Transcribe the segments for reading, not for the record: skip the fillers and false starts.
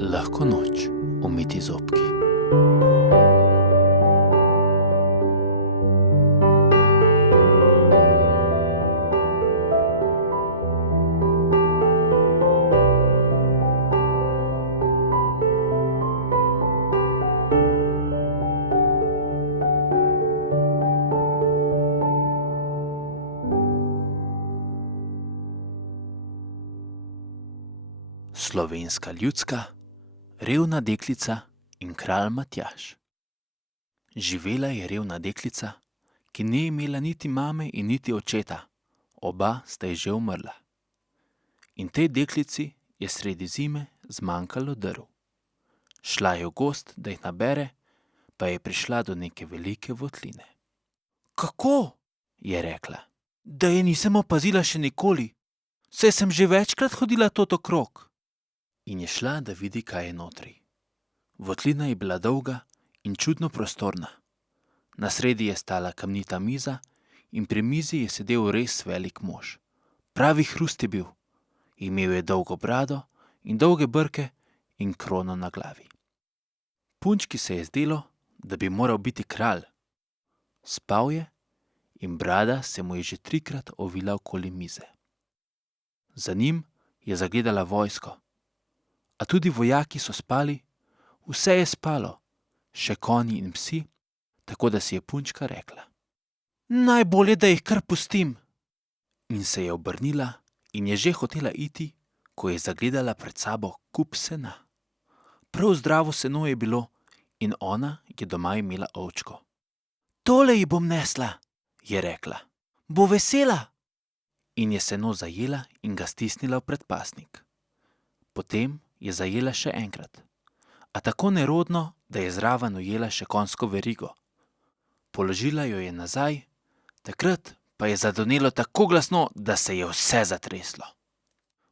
Lahko noč, umiti zobki. Slovenska ljudska, revna deklica in kralj Matjaž. Živela je revna deklica, ki ni imela niti mame in niti očeta, oba sta ji že umrla. In tej deklici je sredi zime zmanjkalo drv. Šla je v gozd, da jih nabere, pa je prišla do neke velike votline. Kako? Je rekla. Da je nisem opazila še nikoli, saj sem že večkrat hodila tot okrog. In je šla, da vidi, kaj je notri. Votlina je bila dolga in čudno prostorna. Na sredi je stala kamnita miza in pri mizi je sedel res velik mož. Pravi hrust je bil. Imel je dolgo brado in dolge brke in krono na glavi. Punčki se je zdelo, da bi moral biti kralj. Spal je in brada se mu je že 3-krat ovila okoli mize. Za njim je zagledala vojsko. A tudi vojaki so spali, vse je spalo, še konji in psi, tako da si je punčka rekla: Najbolje, da jih kar pustim. In se je obrnila in je že hotela iti, ko je zagledala pred sabo kup sena. Prav zdravo seno je bilo in ona je doma imela ovčko. Tole ji bom nesla, je rekla. Bo vesela. In je seno zajela in ga stisnila v predpasnik. Potem je zajela še enkrat, a tako nerodno, da je zraven ujela še konjsko verigo. Položila jo je nazaj, takrat pa je zadonelo tako glasno, da se je vse zatreslo.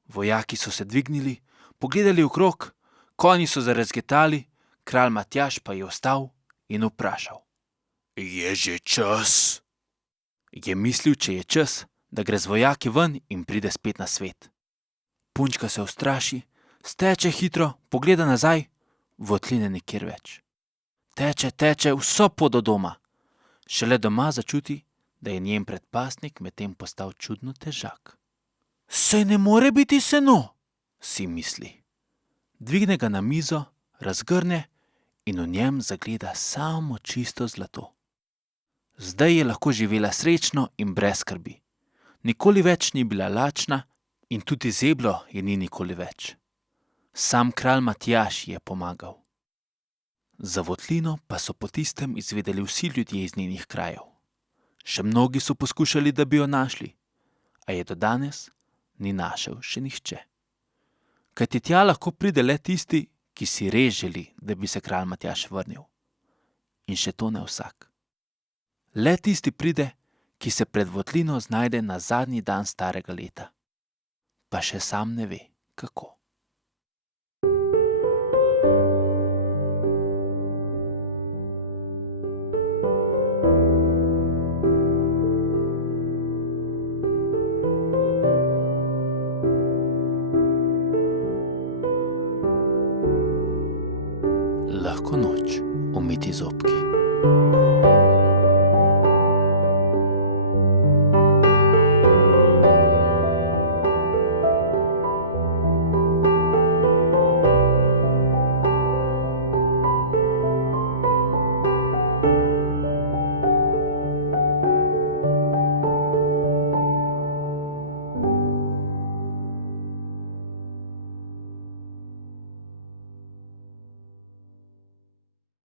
Vojaki so se dvignili, pogledali okrog, konji so zarezgetali, kralj Matjaž pa je vstal in vprašal: Je že čas? Je mislil, če je čas, da gre z vojaki ven in pride spet na svet. Punčka se ustraši, steče hitro, pogleda nazaj, votline nikjer več. Teče vso pot do doma. Šele doma začuti, da je njen predpasnik medtem postal čudno težak. Saj ne more biti seno, si misli. Dvigne ga na mizo, razgrne in v njem zagleda samo čisto zlato. Zdaj je lahko živela srečno in brez skrbi. Nikoli več ni bila lačna in tudi zeblo je ni nikoli več. Sam kralj Matjaž ji je pomagal. Za votlino pa so po tistem izvedeli vsi ljudje iz njenih krajev. Še mnogi so poskušali, da bi jo našli, a je do danes ni našel še nihče. Kajti tja lahko pride le tisti, ki si res želi, da bi se kralj Matjaž vrnil. In še to ne vsak. Le tisti pride, ki se pred votlino znajde na zadnji dan starega leta. Pa še sam ne ve, kako. Lahko noč, umiti zobki.